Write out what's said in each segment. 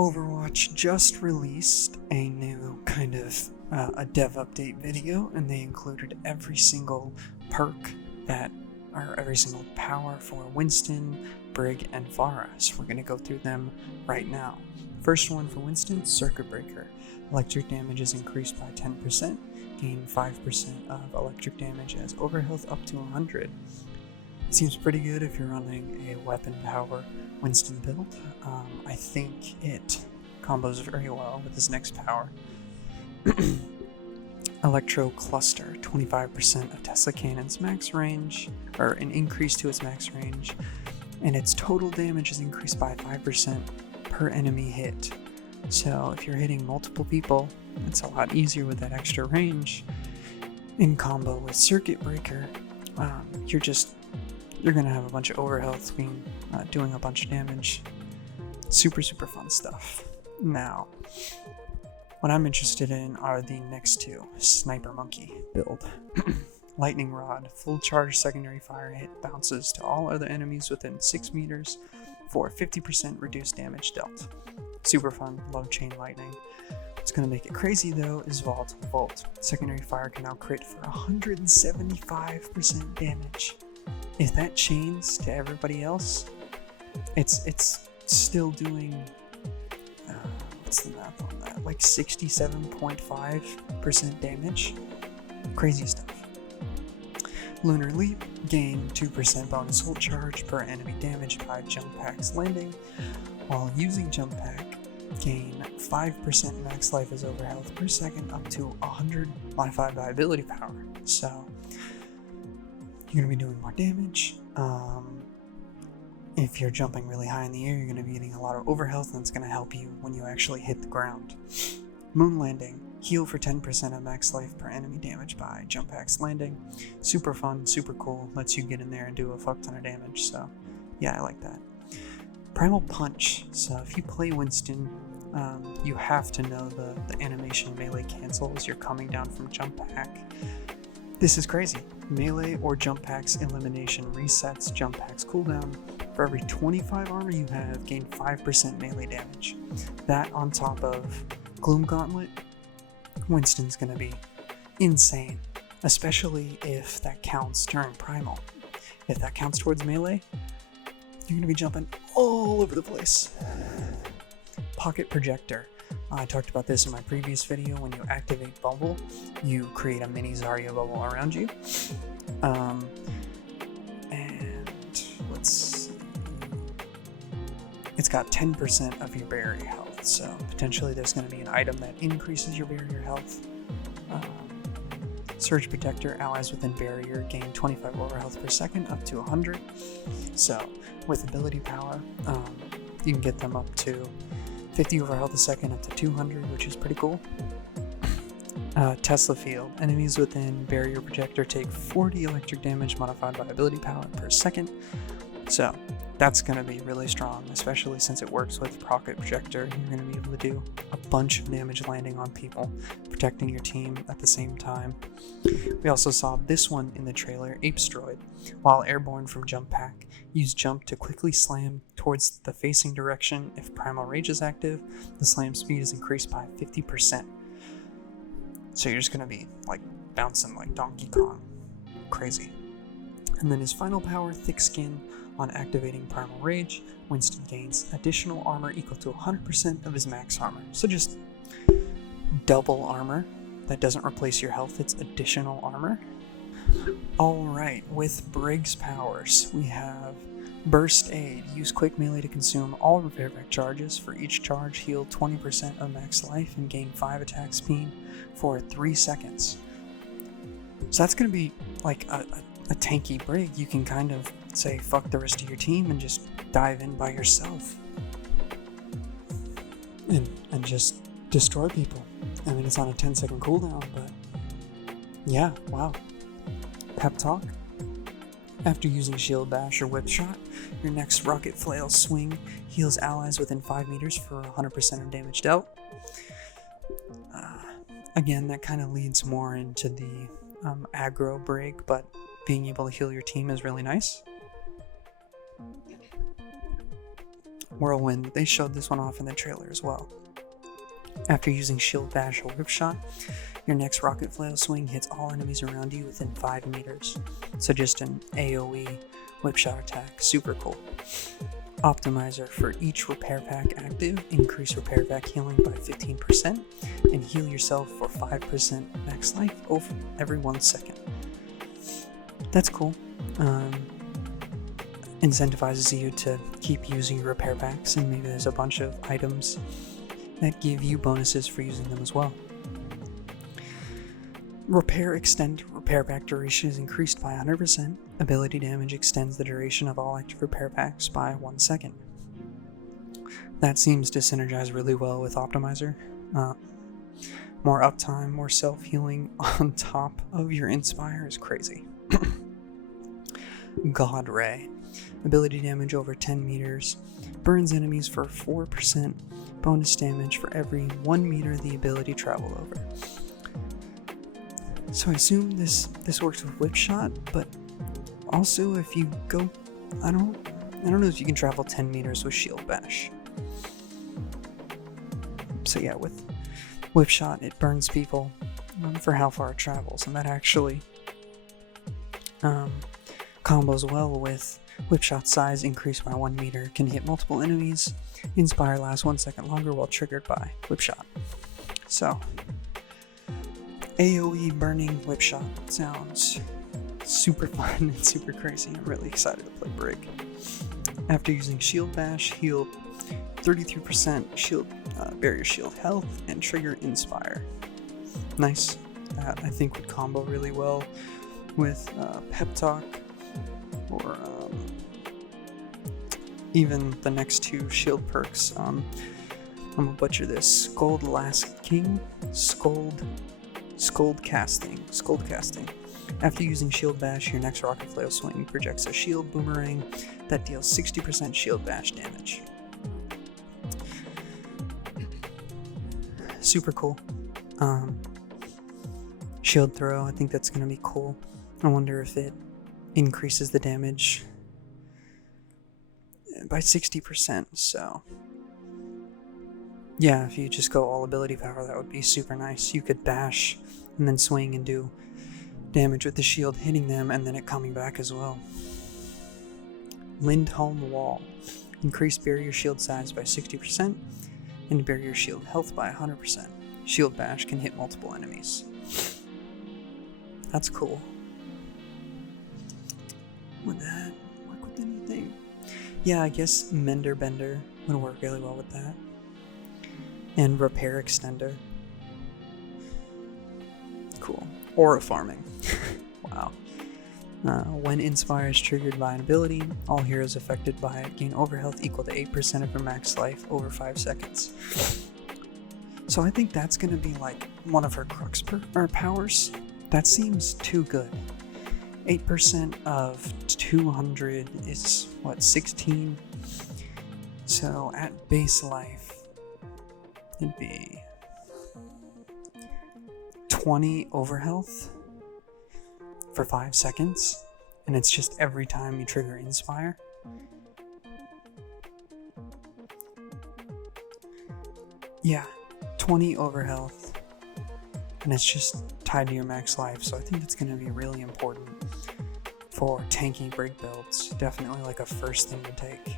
Overwatch just released a new kind of a dev update video, and they included every single perk or every single power for Winston, Brig, and Phara. So we're going to go through them right now. First one for Winston, Circuit Breaker. Electric damage is increased by 10%, gain 5% of electric damage as overhealth up to 100. Seems pretty good if you're running a weapon power Winston build. I think it combos very well with his next power. Electro Cluster, 25% of Tesla Cannon's max range, or an increase to its max range, and its total damage is increased by 5% per enemy hit. So if you're hitting multiple people, it's a lot easier with that extra range. In combo with Circuit Breaker, you're gonna have a bunch of overhealth doing a bunch of damage. Super fun stuff. Now, what I'm interested in are the next two. Sniper Monkey build. Lightning Rod, full charge secondary fire hit bounces to all other enemies within 6 meters for 50% reduced damage dealt. Super fun, love chain lightning. What's going to make it crazy though is Volatile Volt. Secondary fire can now crit for 175% damage. If that chains to everybody else, it's still doing, what's the math on that? Like 67.5% damage. Crazy stuff. Lunar Leap, gain 2% bonus ult charge per enemy damage by jump packs landing. While using jump pack, gain 5% max life as overhealth per second up to 100 modified by ability power. So you're going to be doing more damage. If you're jumping really high in the air, you're going to be getting a lot of overhealth, and it's going to help you when you actually hit the ground. Moon Landing, heal for 10% of max life per enemy damage by jump packs landing. Super fun, super cool, lets you get in there and do a fuck ton of damage, so yeah, I like that. Primal Punch, so if you play Winston, you have to know the animation melee cancel as you're coming down from jump pack. This is crazy. Melee or jump packs elimination resets jump packs cooldown. For every 25 armor you have, gain 5% melee damage. That on top of Gloom Gauntlet, Winston's gonna be insane, especially if that counts during Primal. If that counts towards melee, you're gonna be jumping all over the place. Pocket Projector. I talked about this in my previous video. When you activate Bubble, you create a mini Zarya bubble around you. And let's see. It's got 10% of your barrier health, so potentially there's going to be an item that increases your barrier health. Surge Protector, allies within barrier gain 25 overhealth per second up to 100. So with ability power, you can get them up to 50 overhealth a second up to 200, which is pretty cool. Tesla Field. Enemies within Barrier Projector take 40 electric damage modified by ability power per second. So that's going to be really strong, especially since it works with Pocket Projector. You're going to be able to do a bunch of damage landing on people, protecting your team at the same time. We also saw this one in the trailer, Apestroid. While airborne from jump pack, use jump to quickly slam towards the facing direction. If Primal Rage is active, the slam speed is increased by 50%. So you're just going to be like bouncing like Donkey Kong. Crazy. And then his final power, Thick Skin. On activating Primal Rage, Winston gains additional armor equal to 100% of his max armor. So just double armor. That doesn't replace your health, it's additional armor. Alright, with Brig's powers, we have Burst Aid. Use quick melee to consume all repair pack charges. For each charge, heal 20% of max life and gain 5 attack speed for 3 seconds. So that's going to be like a tanky Brig. You can kind of say fuck the rest of your team and just dive in by yourself and just destroy people. I mean, it's on a 10-second cooldown, but yeah, wow. Pep Talk. After using Shield Bash or Whip Shot, your next Rocket Flail swing heals allies within 5 meters for 100% of damage dealt. Again, that kind of leads more into the aggro Brig, but being able to heal your team is really nice. Whirlwind, they showed this one off in the trailer as well. After using Shield Bash or Whip Shot, your next Rocket Flail swing hits all enemies around you within 5 meters. So just an AoE Whip Shot attack, super cool. Optimizer, for each repair pack active, increase repair pack healing by 15% and heal yourself for 5% max life over every 1 second. That's cool. Incentivizes you to keep using your repair packs, and maybe there's a bunch of items that give you bonuses for using them as well. Repair Extend repair pack duration is increased by 100%. Ability damage extends the duration of all active repair packs by 1 second. That seems to synergize really well with Optimizer. More uptime, more self-healing on top of your Inspire is crazy. God Ray. Ability damage over 10 meters. Burns enemies for 4% bonus damage for every 1 meter the ability traveled over. So I assume this works with Whip Shot, but also if you go, I don't know if you can travel 10 meters with Shield Bash. So yeah, with Whip Shot, it burns people for how far it travels, and that actually combos well with Whip Shot size increased by 1 meter, can hit multiple enemies, Inspire lasts 1 second longer while triggered by Whip Shot. So, AoE burning Whip Shot sounds super fun and super crazy. I'm really excited to play Brig. After using Shield Bash, heal 33% shield, barrier shield health, and trigger Inspire. Nice. That I think would combo really well with Pep Talk, or even the next 2 shield perks. I'm gonna butcher this. Scold Last King, Scold Casting. After using Shield Bash, your next Rocket Flail swing projects a shield boomerang that deals 60% Shield Bash damage. Super cool. Shield Throw, I think that's gonna be cool. I wonder if it increases the damage by 60%, so yeah, if you just go all ability power, that would be super nice. You could bash and then swing and do damage with the shield hitting them and then it coming back as well. Lindholm Wall. Increase barrier shield size by 60% and barrier shield health by 100%. Shield Bash can hit multiple enemies. That's cool. Would that work with anything? Yeah, I guess Mender Bender would work really well with that. And Repair Extender. Cool. Aura Farming. Wow. When Inspire is triggered by an ability, all heroes affected by it gain overhealth equal to 8% of their max life over 5 seconds. So I think that's going to be like one of her crux powers. That seems too good. 8% of 200 is, what, 16? So at base life, it'd be 20 overhealth for 5 seconds, and it's just every time you trigger Inspire. Yeah, 20 overhealth, and it's just tied to your max life, so I think it's going to be really important for tanky Brig builds. Definitely like a first thing to take.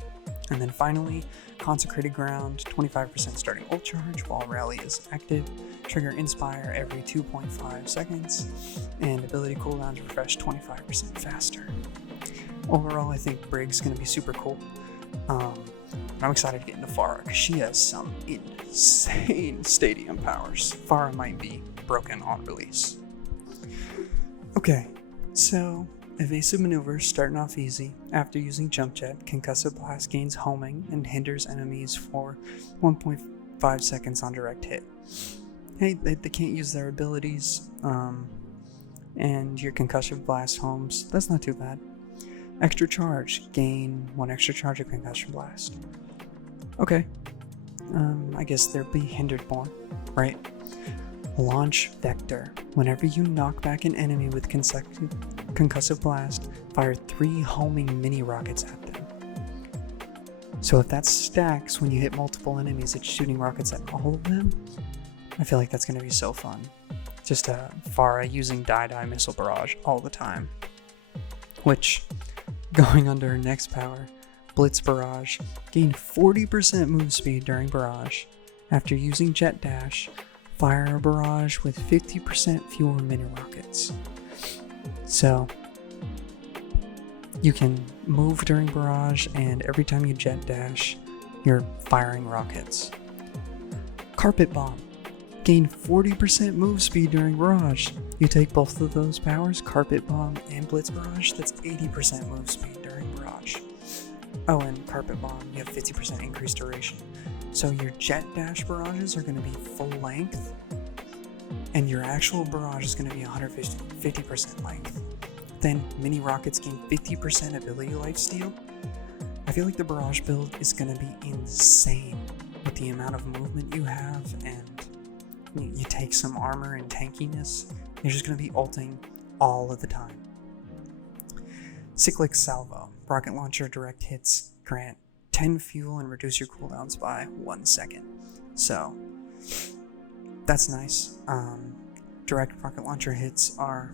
And then finally, Consecrated Ground, 25% starting ult charge while Rally is active, trigger Inspire every 2.5 seconds, and ability cooldowns refresh 25% faster. Overall, I think Brig's going to be super cool. I'm excited to get into Pharah because she has some insane stadium powers. Pharah might be broken on release. Okay, so evasive maneuvers starting off easy. After using Jump Jet, Concussive Blast gains homing and hinders enemies for 1.5 seconds on direct hit. Hey, they can't use their abilities, and your Concussive Blast homes. That's not too bad. Extra charge, gain 1 extra charge of Concussion Blast. Okay, I guess they'll be hindered more, right? Launch Vector. Whenever you knock back an enemy with Concussive Blast, fire 3 homing mini rockets at them. So if that stacks when you hit multiple enemies, it's shooting rockets at all of them. I feel like that's going to be so fun. Just Phara using Die Missile Barrage all the time. Which, going under her next power, Blitz Barrage, gain 40% move speed during barrage. After using Jet Dash, fire a barrage with 50% fewer mini rockets. So, you can move during barrage, and every time you Jet Dash, you're firing rockets. Carpet Bomb. Gain 40% move speed during barrage. You take both of those powers, Carpet Bomb and Blitz Barrage, that's 80% move speed during barrage. Oh, and Carpet Bomb, you have 50% increased duration. So your Jet Dash barrages are going to be full length, and your actual barrage is going to be 150% length. Then mini rockets gain 50% ability lifesteal. I feel like the barrage build is going to be insane with the amount of movement you have, and you take some armor and tankiness. You're just going to be ulting all of the time. Cyclic Salvo. Rocket launcher direct hits grant 10 fuel and reduce your cooldowns by 1 second. So, that's nice. Direct rocket launcher hits are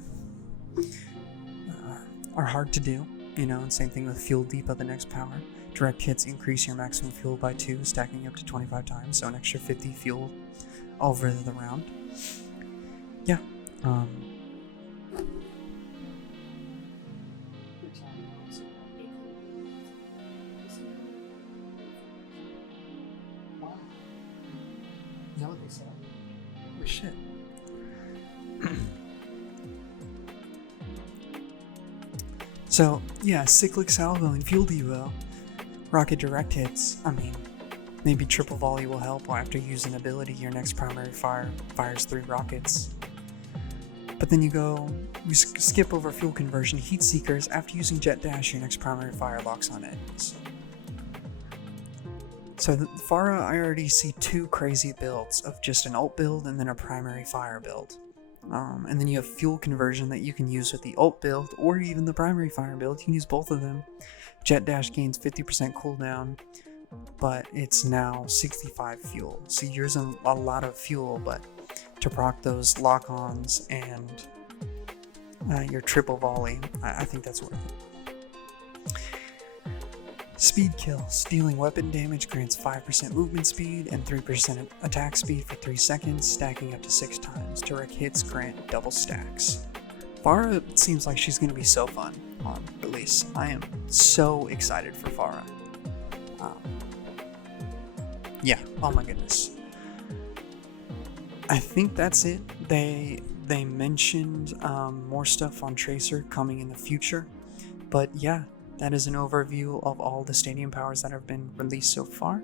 hard to do, and same thing with Fuel Depot, the next power. Direct hits increase your maximum fuel by 2, stacking up to 25 times, so an extra 50 fuel over the round. Yeah. Is that what they said? Oh shit. So, yeah, Cyclic Salvo and Fuel Depot. Rocket direct hits. I mean, maybe triple volley will help, or after you use an ability, your next primary fire fires 3 rockets. But then you skip over fuel conversion. Heat Seekers, after using Jet Dash, your next primary fire locks on enemies. So Phara, I already see 2 crazy builds of just an ult build and then a primary fire build. And then you have fuel conversion that you can use with the ult build or even the primary fire build. You can use both of them. Jet Dash gains 50% cooldown, but it's now 65 fuel. So you're using a lot of fuel, but to proc those lock-ons and your triple volley, I think that's worth it. Speed Kill. Stealing weapon damage grants 5% movement speed and 3% attack speed for 3 seconds, stacking up to 6 times. Direct hits grant double stacks. Phara seems like she's going to be so fun on release. I am so excited for Phara. Yeah, oh my goodness. I think that's it. They mentioned more stuff on Tracer coming in the future, but yeah, that is an overview of all the stadium powers that have been released so far.